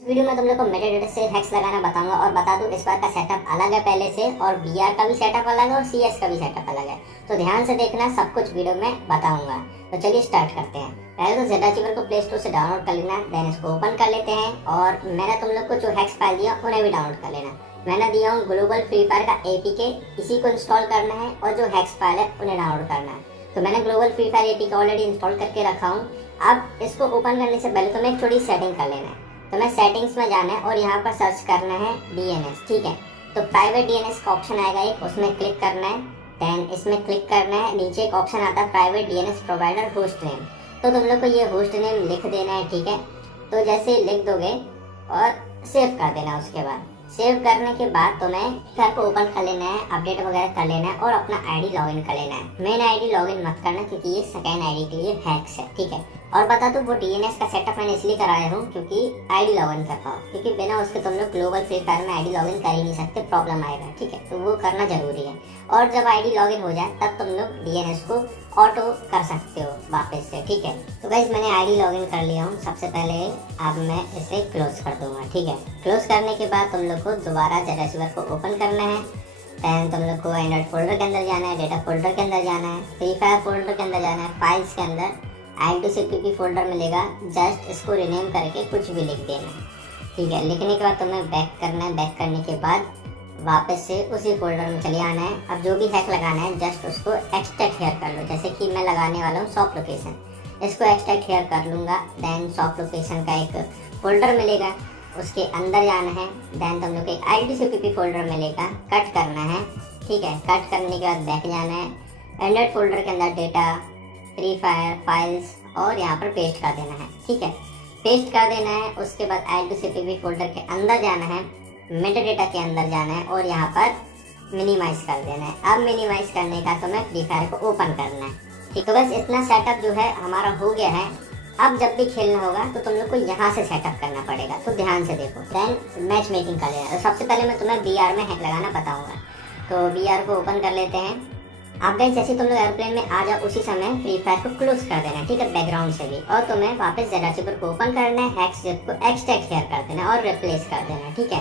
इस वीडियो में तुम लोग को मेटाडेटा से हैक्स लगाना बताऊंगा और बता दूं इस बार का सेटअप अलग है पहले से, और VR का भी सेटअप अलग है और CS का भी सेटअप अलग है। तो ध्यान से देखना, सब कुछ वीडियो में बताऊंगा। तो चलिए स्टार्ट करते हैं। पहले तो ZAchiever को प्ले स्टोर से डाउनलोड कर लेना, देन इसको ओपन कर लेते हैं और मैंने तुम लोग को जो हैक्स फाइल दिया उन्हें भी डाउनलोड कर लेना। मैंने दिया हूँ ग्लोबल फ्री फायर का APK, इसी को इंस्टॉल करना है और जो हैक्स फाइल है उन्हें डाउनलोड करना है। तो मैंने global free fire APK already install करके रखा हूँ। अब इसको ओपन करने से पहले तुम्हें एक थोड़ी सेटिंग कर लेना है। तो मैं सेटिंग्स में जाना है और यहाँ पर सर्च करना है DNS, ठीक है। तो प्राइवेट DNS का ऑप्शन आएगा एक, उसमें क्लिक करना है। देन इसमें क्लिक करना है, नीचे एक ऑप्शन आता है private DNS provider host name. तो तुम लोग को ये होस्ट नेम लिख देना है, ठीक है। तो जैसे लिख दोगे और सेव कर देना। उसके बाद सेव करने के बाद तुम्हें घर को ओपन कर लेना है, अपडेट वगैरह कर लेना है और अपना ID लॉगिन कर लेना है। मेन ID लॉगिन मत करना क्योंकि ये सेकेंड ID के लिए हैक्स है, ठीक है। और बता दूं वो DNS का सेटअप मैंने इसलिए कराया हूँ क्योंकि ID लॉगिन कर पाओ, क्योंकि बिना उसके तुम लोग ग्लोबल फ्री फायर में ID लॉगिन कर ही नहीं सकते, प्रॉब्लम आएगा, ठीक है। तो वो करना जरूरी है। और जब ID लॉगिन हो जाए तब तुम लोग DNS को ऑटो कर सकते हो वापस से, ठीक है। तो गाइस मैंने ID लॉगिन कर लिया हूँ। सबसे पहले अब मैं इसे क्लोज कर दूंगा, ठीक है। क्लोज करने के बाद तुम लोग को दोबारा ZAchiever को ओपन करना है। देन तुम लोग को एंड्रॉइड फोल्डर के अंदर जाना है, डेटा फोल्डर के अंदर जाना है, फ्री फायर फोल्डर के अंदर जाना है, फाइल्स के अंदर i2cpp फोल्डर मिलेगा। जस्ट इसको रिनेम करके कुछ भी लिख देना है, ठीक है। लिखने के बाद तुम्हें बैक करना है। बैक करने के बाद वापस से उसी फोल्डर में चले आना है। अब जो भी हैक लगाना है जस्ट उसको एक्सट्रैक्ट हेयर कर लो। जैसे कि मैं लगाने वाला हूँ सॉफ्ट लोकेशन, इसको एक्सट्रैक्ट हेयर कर लूँगा। देन सॉफ्ट लोकेशन का एक फोल्डर मिलेगा, उसके अंदर जाना है। देन तुम लोग को एक i2cpp फोल्डर मिलेगा, कट करना है, ठीक है। कट करने के बाद बैक जाना है, एंड्रॉइड फोल्डर के अंदर डेटा, फ्री फायर, फाइल्स और यहाँ पर पेस्ट कर देना है, ठीक है। पेस्ट कर देना है। उसके बाद i2cpp फोल्डर के अंदर जाना है, मेटाडेटा के अंदर जाना है और यहाँ पर मिनिमाइज कर देना है। अब मिनिमाइज करने का तुम्हें फ्री फायर को ओपन करना है, ठीक है। बस इतना सेटअप जो है हमारा हो गया है। अब जब भी खेलना होगा तो तुम लोग को यहाँ से सेटअप करना पड़ेगा, तो ध्यान से देखो। देन मैच मेकिंग कर लेना। तो सबसे पहले मैं तुम्हें VR में हैक लगाना बताऊंगा। तो VR को ओपन कर लेते हैं। आप गए जैसे तुम लोग एयरप्लेन में आ जाओ उसी समय फ्री फायर को क्लोज कर देना, ठीक है, बैकग्राउंड से भी। और तुम्हें वापस ZAchiever को ओपन करना है, हैक्स को एक्सट्रैक्ट हेयर कर देना और रिप्लेस कर देना, ठीक है।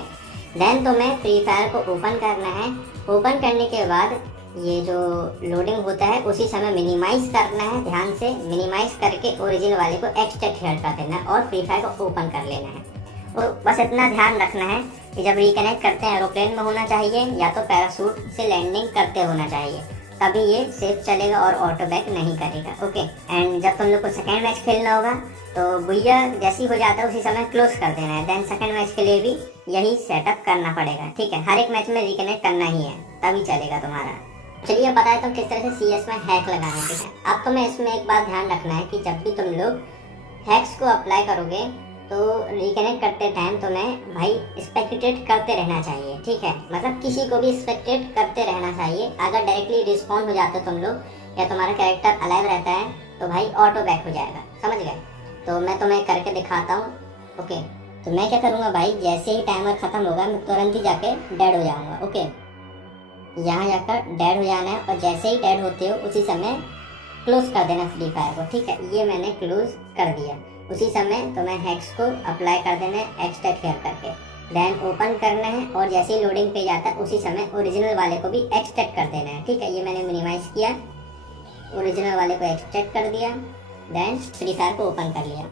देन तुम्हें फ्री फायर को ओपन करना है। ओपन करने के बाद ये जो लोडिंग होता है उसी समय मिनिमाइज करना है। ध्यान से मिनिमाइज करके ओरिजिनल वाले को एक्सट्रैक्ट हेयर कर देना है और फ्री फायर को ओपन कर लेना है। और बस इतना ध्यान रखना है कि जब रिकनेक्ट करते हैं एरोप्लेन में होना चाहिए या तो पैराशूट से लैंडिंग करते होना चाहिए, तभी ये सेफ चलेगा और ऑटो बैक नहीं करेगा, ओके। एंड जब तुम लोग को सेकेंड मैच खेलना होगा तो भैया जैसी हो जाता है उसी समय क्लोज कर देना है। देन सेकेंड मैच के लिए भी यही सेटअप करना पड़ेगा, ठीक है। हर एक मैच में रिकनेक्ट करना ही है, तभी चलेगा तुम्हारा। चलिए बताया तो किस तरह से CS में हैक लगाना है, ठीक है। अब तुम्हें इसमें एक बात ध्यान रखना है कि जब भी तुम लोग हैक्स को अप्लाई करोगे तो रिकनेक्ट करते टाइम तुम्हें भाई स्पेक्टेट करते रहना चाहिए, ठीक है। मतलब किसी को भी स्पेक्टेट करते रहना चाहिए। अगर डायरेक्टली रिस्पॉन्ड हो जाते तुम लोग या तुम्हारा कैरेक्टर अलाइव रहता है तो भाई ऑटो बैक हो जाएगा, समझ गए। तो मैं तुम्हें करके दिखाता हूँ, ओके। तो मैं क्या करूँगा भाई, जैसे ही टाइमर खत्म होगा मैं तुरंत ही जाके डेड हो जाऊँगा, ओके। यहाँ जाकर डेड हो जाना है और जैसे ही डेड होते हो उसी समय क्लोज कर देना फ्री फायर को, ठीक है। ये मैंने क्लोज कर दिया। उसी समय तुम्हें हैक्स को अप्लाई कर देना है एक्सट्रैक्ट हेयर करके। देन ओपन करना है और जैसे ही लोडिंग पे जाता है उसी समय ओरिजिनल वाले को भी एक्सट्रैक्ट कर देना है, ठीक है। ये मैंने मिनिमाइज किया, ओरिजिनल वाले को एक्सट्रैक्ट कर दिया। देन फ्री फायर को ओपन कर लिया।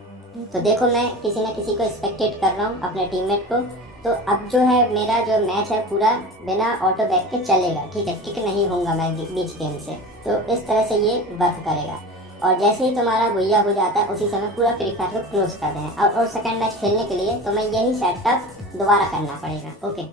तो देखो मैं किसी न किसी को स्पेक्टेट कर रहा हूँ, अपने टीममेट को। तो अब जो है मेरा जो मैच है पूरा बिना ऑटो बैक के चलेगा, ठीक है। किक नहीं होऊंगा मैं बीच गेम से। तो इस तरह से ये वर्क करेगा। और जैसे ही तुम्हारा भैया हो जाता है उसी समय पूरा फ्री फायर को क्लोज कर देना। और सेकंड मैच खेलने के लिए तुम्हें यही सेटअप दोबारा करना पड़ेगा, ओके।